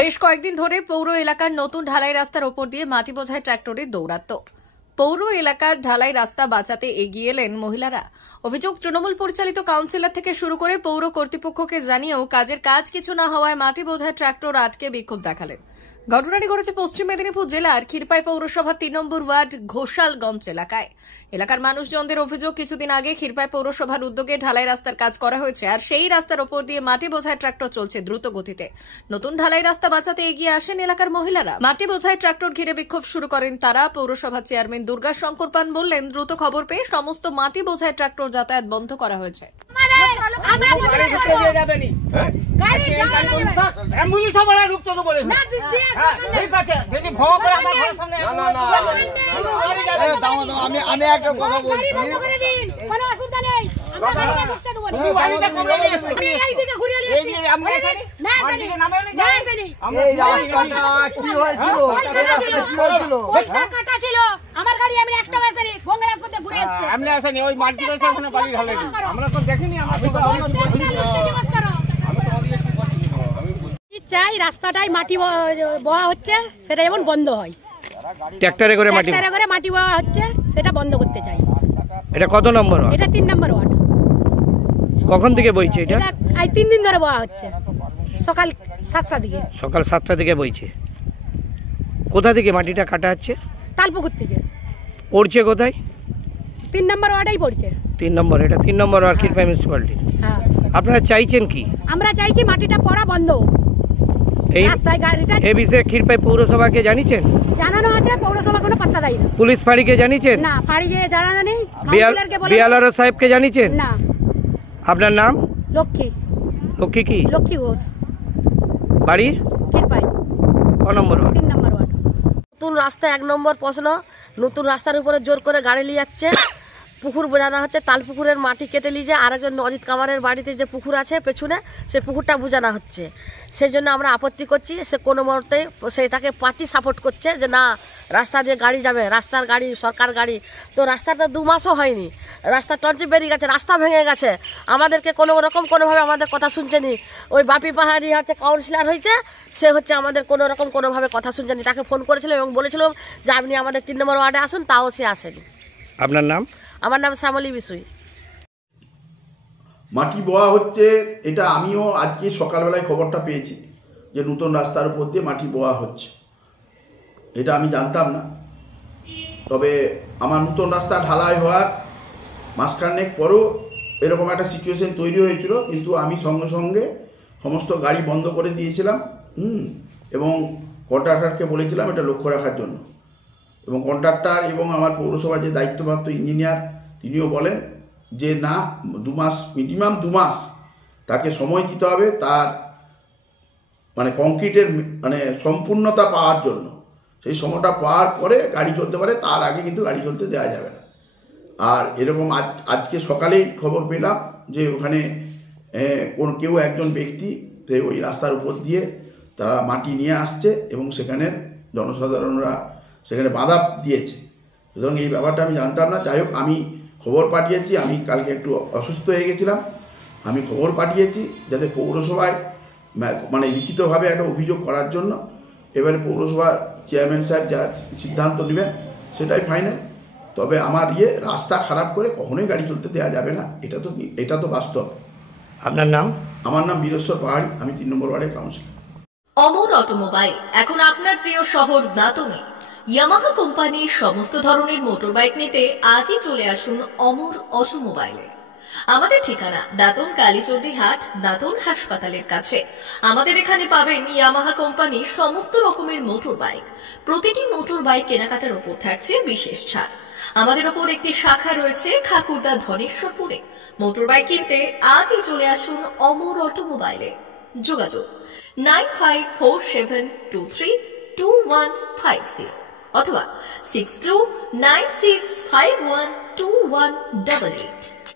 বেশ কয়েকদিন ধরে পৌর এলাকার নতুন ঢালাই রাস্তার ওপর দিয়ে মাটি বোঝাই ট্রাক্টরে দৌড়াতো। পৌর এলাকার ঢালাই রাস্তা বাঁচাতে এগিয়ে এলেন মহিলারা। অভিযোগ, তৃণমূল পরিচালিত কাউন্সিলর থেকে শুরু করে পৌর কর্তৃপক্ষকে জানিয়েও কাজের কাজ কিছু না হওয়ায় মাটি বোঝাই ট্রাক্টর আটকে বিক্ষোভ দেখালেন। ঘটনাটি ঘটেছে পশ্চিম মেদিনীপুর জেলার ক্ষীরপাই পৌরসভা ৩ নম্বর ওয়ার্ড ঘোষালগঞ্জ এলাকায়। এলাকার মানুষজনদের অভিযোগ, কিছুদিন আগে ক্ষীরপাই পৌরসভার উদ্যোগে ঢালাই রাস্তার কাজ করা হয়েছে, আর সেই রাস্তার ওপর দিয়ে মাটি বোঝাই ট্রাক্টর চলছে দ্রুত গতিতে। নতুন ঢালাই রাস্তা বাঁচাতে এগিয়ে আসেন এলাকার মহিলারা। মাটি বোঝাই ট্রাক্টর ঘিরে বিক্ষোভ শুরু করেন তারা। পৌরসভা চেয়ারম্যান দুর্গা শঙ্কর পান বললেন, দ্রুত খবর পেয়ে সমস্ত মাটি বোঝাই ট্রাক্টর যাতায়াত বন্ধ করা হয়েছে। আমি একটা কথা বলছি, আমার গাড়ি আমি একটা আসেনি, গঙ্গা রাজপথে ঘুরে আসছে, আমি আসেনি, ওই মাটি রয়েছে ওখানে বাড়ি ঢালাই দিই, আমরা তো দেখিনি। চাই রাস্তাটাই মাটি বওয়া হচ্ছে, সেটা যেমন বন্ধ হয়। ট্রাক্টরে করে মাটি বওয়া হচ্ছে, সেটা বন্ধ করতে চাই। এটা কত নম্বর ওয়ার্ড? এটা 3 নম্বর ওয়ার্ড। কখন থেকে বইছে এটা? এই 3 দিন ধরে বওয়া হচ্ছে, সকাল 7টা দিকে। সকাল 7টা থেকে বইছে। কোথা থেকে মাটিটা কাটা হচ্ছে? তালপুকুর থেকে। পড়ছে কোথায়? 3 নম্বর ওয়ার্ডেই পড়ছে। 3 নম্বর, এটা 3 নম্বর ওয়ার্ড ক্ষীরপাই মিউনিসিপ্যালিটি। হ্যাঁ, আপনারা চাইছেন কি? আমরা চাইছি মাটিটা পড়া বন্ধ। এই রাস্তায় গাড়িটা এই বিষয়ে ক্ষীরপাই পৌরসভাকে জানিয়েছেন? জানানো আছে, পৌরসভা কোনো পাত্তা দেয় না। পুলিশ ফাঁড়িকে জানিয়েছেন? না, ফাঁড়িকে জানানো নেই। কাউন্সিলরকে বলে বিএলআরও সাহেবকে জানিয়েছেন? না। আপনার নাম? লক্ষ্মী। লক্ষ্মী কি? লক্ষ্মী ঘোষ। বাড়ি? ক্ষীরপাই। ক নম্বর ওয়ার্ড? 3 নম্বর ওয়ার্ড। নতুন রাস্তা 1 নম্বর প্রশ্ন। নতুন রাস্তার উপরে জোর করে গাড়ি নিয়ে যাচ্ছে, পুকুর বোঝানো হচ্ছে, তাল পুকুরের মাটি কেটে নিয়ে যায়। আরেকজন অজিত কামারের বাড়িতে যে পুকুর আছে পেছনে, সে পুকুরটা বোঝানো হচ্ছে। সেই জন্য আমরা আপত্তি করছি। সে কোনো মুহূর্তে সেটাকে পার্টি সাপোর্ট করছে যে না, রাস্তা দিয়ে গাড়ি যাবে, রাস্তার গাড়ি, সরকার গাড়ি। তো রাস্তাটা 2 মাসও হয়নি, রাস্তা টঞ্চে বেরিয়ে গেছে, রাস্তা ভেঙে গেছে। আমাদেরকে কোনো রকম কোনোভাবে আমাদের কথা শুনছেনি। ওই বাপি পাহাড়ি হচ্ছে কাউন্সিলর হয়েছে, সে হচ্ছে আমাদের কোনো রকম কোনোভাবে কথা শুনছেনি। তাকে ফোন করেছিল এবং বলেছিল যে আপনি আমাদের 3 নম্বর ওয়ার্ডে আসুন, তাও সে আসেনি। আপনার নাম? আমার নাম শ্যামলী বিশুই। মাটি বোয়া হচ্ছে, এটা আমিও আজকে সকালবেলায় খবরটা পেয়েছি যে নতুন রাস্তার উপর দিয়ে মাটি বোয়া হচ্ছে। এটা আমি জানতাম না। তবে আমার নতুন রাস্তা ঢালাই হওয়ার মাসখানেক পরেও এরকম একটা সিচুয়েশন তৈরি হয়েছিল, কিন্তু আমি সঙ্গে সঙ্গে সমস্ত গাড়ি বন্ধ করে দিয়েছিলাম এবং কন্ট্রাক্টরকে বলেছিলাম এটা লক্ষ্য রাখার জন্য। এবং কন্ট্রাক্টর এবং আমার পৌরসভার যে দায়িত্বপ্রাপ্ত ইঞ্জিনিয়ার, তিনিও বলেন যে না, 2 মাস, মিনিমাম 2 মাস তাকে সময় দিতে হবে তার মানে কংক্রিটের মানে সম্পূর্ণতা পাওয়ার জন্য। সেই সময়টা পাওয়ার পরে গাড়ি চলতে পারে, তার আগে কিন্তু গাড়ি চলতে দেওয়া যাবে না। আর এরকম আজকে সকালেই খবর পেলাম যে ওখানে কেউ একজন ব্যক্তি ওই রাস্তার উপর দিয়ে তারা মাটি নিয়ে আসছে এবং সেখানের জনসাধারণরা সেখানে বাধা দিয়েছে। সুতরাং এই ব্যাপারটা আমি জানতাম না। যাই হোক, আমি খবর পাঠিয়েছি। আমি কালকে একটু অসুস্থ হয়ে গেছিলাম, আমি খবর পাঠিয়েছি যাতে পৌরসভায় মানে লিখিতভাবে একটা অভিযোগ করার জন্য। এবারে পৌরসভার চেয়ারম্যান সাহেব যা সিদ্ধান্ত নেবেন সেটাই ফাইনাল। তবে আমার রাস্তা খারাপ করে কখনোই গাড়ি চলতে দেওয়া যাবে না, এটা তো বাস্তব। আপনার নাম? আমার নাম বীরেশ্বর পাহাড়ি, আমি 3 নম্বর ওয়ার্ডের কাউন্সিলর। অমর অটোমোবাইল এখন আপনার প্রিয় শহর দাঁতনে। ইয়ামাহা কোম্পানির সমস্ত ধরনের মোটর বাইক নিতে আজই চলে আসুন অমর অটোমোবাইলে। আমাদের ঠিকানা দাঁতন কালীচর্দি হাট, দাঁতন হাসপাতালের কাছে। আমাদের এখানে পাবেন ইয়ামাহা কোম্পানির সমস্ত রকমের মোটর বাইক। প্রতিটি মোটর বাইক কেনাকাটার উপর থাকছে বিশেষ ছাড়। আমাদের ওপর একটি শাখা রয়েছে খাকুরদা ধনেশ্বরপুরে। মোটর বাইক কিনতে আজই চলে আসুন অমর অটোমোবাইলে। যোগাযোগ 9547232150 অথবা 6296512188।